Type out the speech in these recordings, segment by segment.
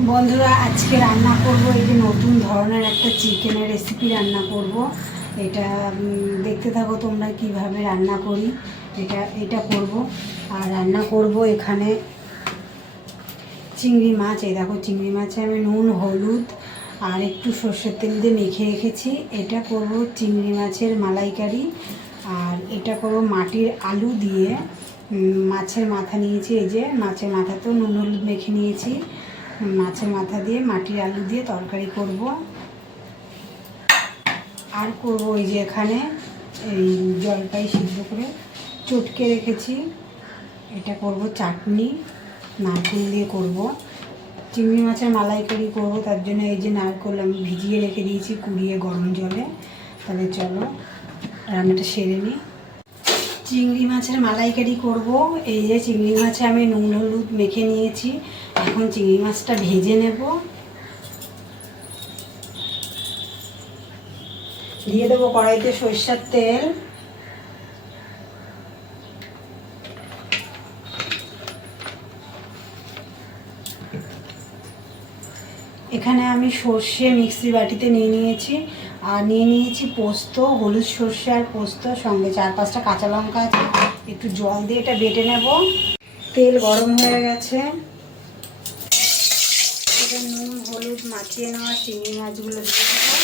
বন্ধুরা, আজকে রান্না করব এই যে নতুন ধরনের একটা চিকেনের রেসিপি রান্না করব। এটা দেখতে থাকো তোমরা কীভাবে রান্না করি। এটা এটা করব। আর রান্না করব এখানে চিংড়ি মাছ। এই দেখো, চিংড়ি মাছে আমি নুন, হলুদ আর একটু সর্ষের তেল দিয়ে মেখে রেখেছি। এটা করব চিংড়ি মাছের মালাইকারি আর এটা করব মাটির আলু দিয়ে মাছের মাথা নিয়েছি। এই যে মাছের মাথা তো নুন, হলুদ মেখে নিয়েছি। মাছের মাথা দিয়ে, মাটির আলু দিয়ে তরকারি করব। আর করব ওই যে এখানে এই জলপাই সিদ্ধ করে চটকে রেখেছি। এটা করব চাটনি, নারকেল দিয়ে করব। চিংড়ি মাছের মালাইকারি করব, তার জন্য এই যে নারকেল আমি ভিজিয়ে রেখে দিয়েছি কুড়িয়ে গরম জলে। তাহলে চলো, রান্নাটা সেরে নিই চিংড়ি মাছের মালাইকারি করব। এই যে চিংড়ি মাছে আমি নুন, হলুদ মেখে নিয়েছি। এখন চিংড়ি মাছটা ভেজে নেব। দিয়ে দেবো কড়াইতে সর্ষের তেল। এখানে আমি সর্ষে মিক্সি বাটিতে নিয়ে নিয়েছি। আর নিয়ে নিয়েছি পোস্ত, হলুদ সর্ষে আর পোস্ত, সঙ্গে চার পাঁচটা কাঁচা লঙ্কা আছে। একটু জল দিয়ে এটা বেটে নেব। তেল গরম হয়ে গেছে। নুন, হলুদ, মাখিয়ে নেওয়া চিংড়ি মাছগুলো দিয়ে দেবো।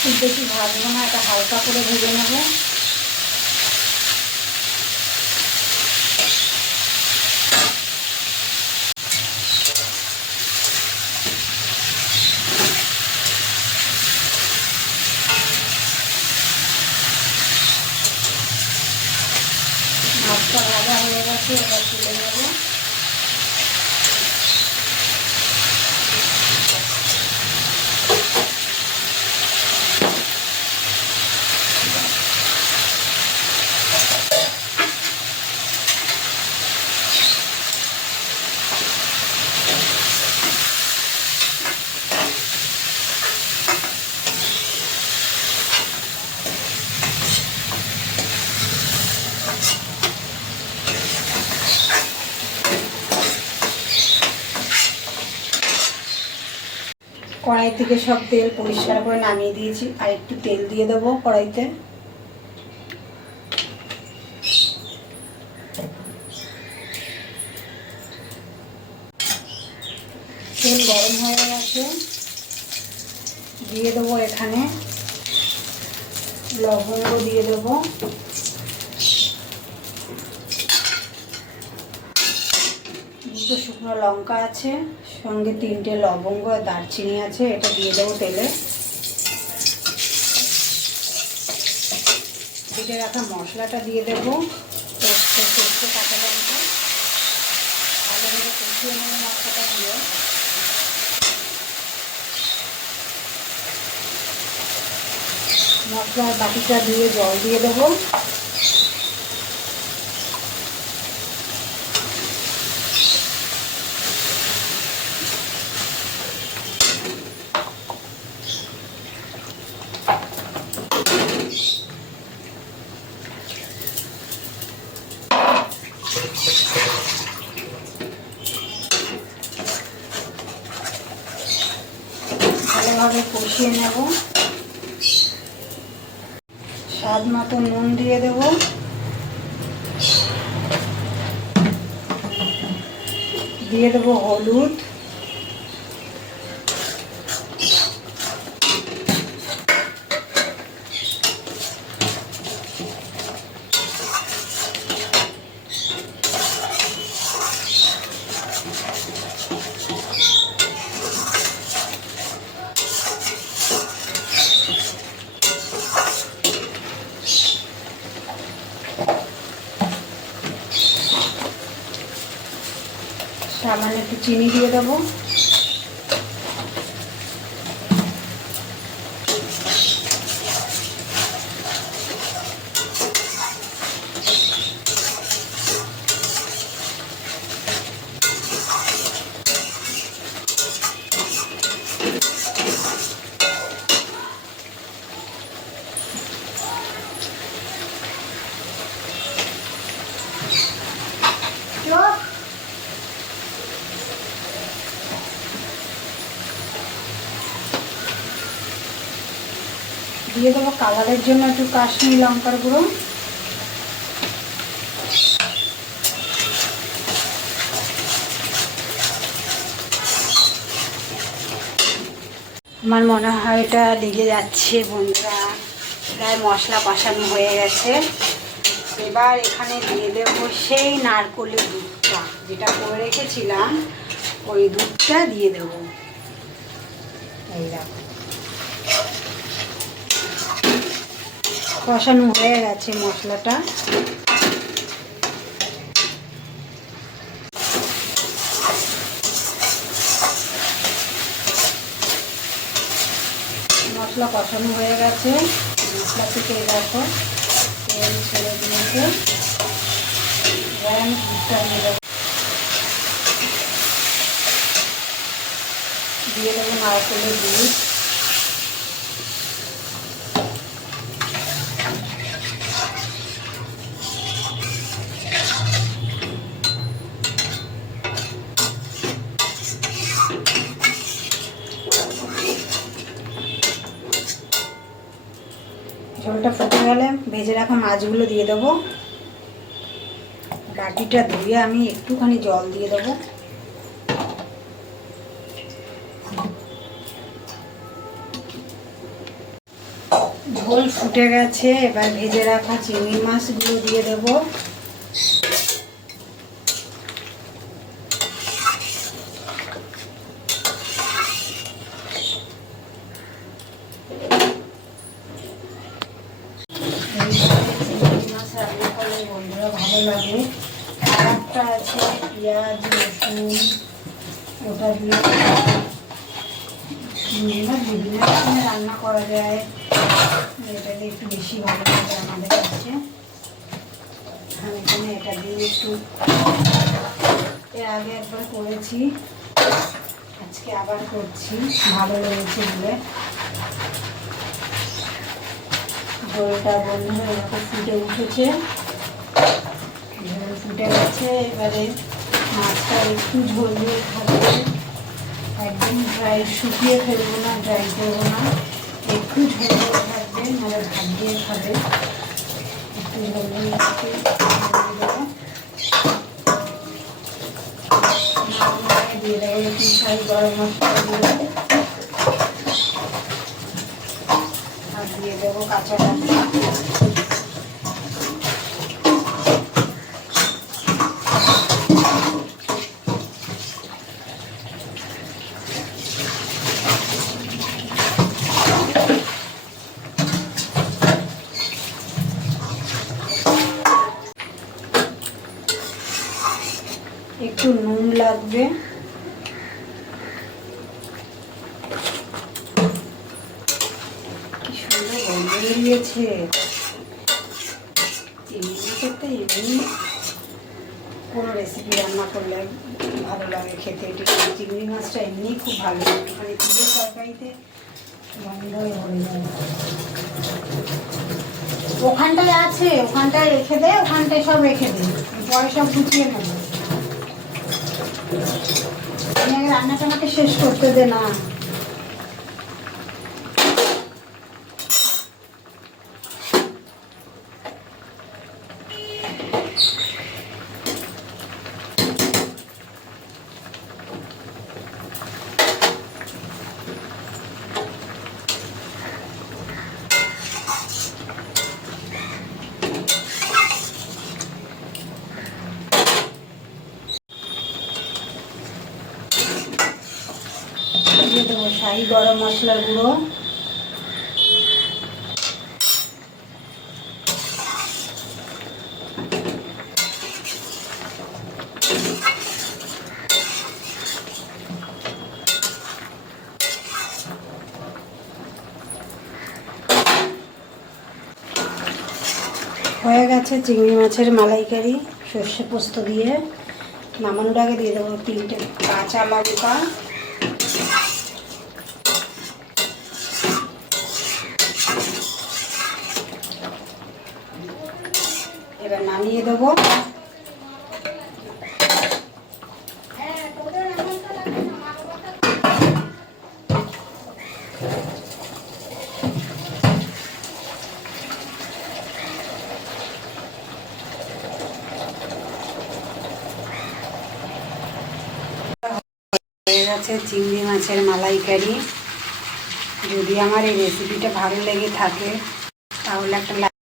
খুব বেশি ভাজবো না, এটা হালকা করে ভেজে নেব মাছটা ভাজা হয়ে গেছে এবার তুলে নেব কড়াই থেকে সব তেল পরিষ্কার করে নামিয়ে দিয়েছি, আর একটু তেল দিয়ে দেবো কড়াইতে। তেল গরম হয়ে গেছে। দিয়ে দেবো এখানে লবঙ্গ দিয়ে দেবো। দুটো শুকনো লঙ্কা আছে সঙ্গে তিনটে লবঙ্গ আর দারচিনি আছে, এটা দিয়ে দেবো তেলে। কেটে রাখা মশলাটা দিয়ে দেবো। পোস্ত কাঁচা লঙ্কা। ভালো কষিয়ে নেব মশলাটা দিয়ে। মশলার বাটিটা দিয়ে জল দিয়ে দেবো। ভালোভাবে কষিয়ে নেব। স্বাদ মতো নুন দিয়ে দেব। দিয়ে দেবো হলুদ। সামান্য একটু চিনি দিয়ে দেবো। দিয়ে দেবো কালারের জন্য একটু কাশ্মীর লঙ্কার গুঁড়ো। আমার মনে হয় এটা লেগে যাচ্ছে বন্ধুরা। প্রায় মশলা কষানো হয়ে গেছে। এবার এখানে দিয়ে দেবো সেই নারকোলের দুধটা, যেটা করে রেখেছিলাম, ওই দুধটা দিয়ে দেবো। এই দেখো। কষানো হয়ে গেছে মশলাটা। মশলা কষানো হয়ে গেছে। মশলা থেকে দেখো, তেল ছেড়ে দিয়েছে। দিয়ে দেবো। দিয়ে দেবো নারকেলের দুধ ঝোলটা ফুটে গেলে রাখা মাছগুলো দিয়ে দেবো। বাটিটা ধুয়ে আমি একটুখানি জল দিয়ে দেবো। ঝোল ফুটে গেছে, এবার ভেজে রাখা চিংড়ি মাছগুলো দিয়ে দেবো চিংড়ি মাছ রান্না করলে বন্ধুরা ভালো লাগে। একটা আছে পেঁয়াজ, রসুন, ওটা দিয়ে বিভিন্ন রকমের রান্না করা যায়। এটাতে একটু বেশি ভালো লাগে আমাদের কাছে। আমি এখানে এটা দিয়ে একটু এর আগে একবার করেছি। আজকে আবার করছি। ভালো লেগেছে বলে। ঝোলটা বন্ধ এরকম ফুটে উঠেছে। ফুটে গেছে, এবারে মাছটা একটু ঝোল দিয়ে থাকবে একদম ড্রাই শুকিয়ে ফেলব না ড্রাই করব না। একটু ঝোল দিয়ে থাকবে নাহলে ভাত দিয়ে খাবে। একটু ঝোল দিয়ে দিয়ে দেবো। একটু শাহি গরম আর দিয়ে দেবো কাঁচা লঙ্কা একটু নুন লাগবে। কোনো রেসিপি রান্না করলে ভালো লাগে খেতে। চিংড়ি মাছটা এমনি খুব ভালো একটুখানি তুলে তরকারিতে ওখানটায় আছে, ওখানটায় রেখে দে, ওখানটায় সব রেখে দে। পরে সব গুছিয়ে রান্নাটা আমাকে শেষ করতে দে না। শাহি গরম মশলার গুঁড়ো। হয়ে গেছে চিংড়ি মাছের মালাইকারি, সর্ষে পোস্ত দিয়ে। নামানোর আগে দিয়ে দেবো তিনটে কাঁচা লঙ্কা। এবার নামিয়ে দেবো। চিংড়ি মাছের মালাইকারি। যদি আমার এই রেসিপিটা ভালো লেগে থাকে, তাহলে একটা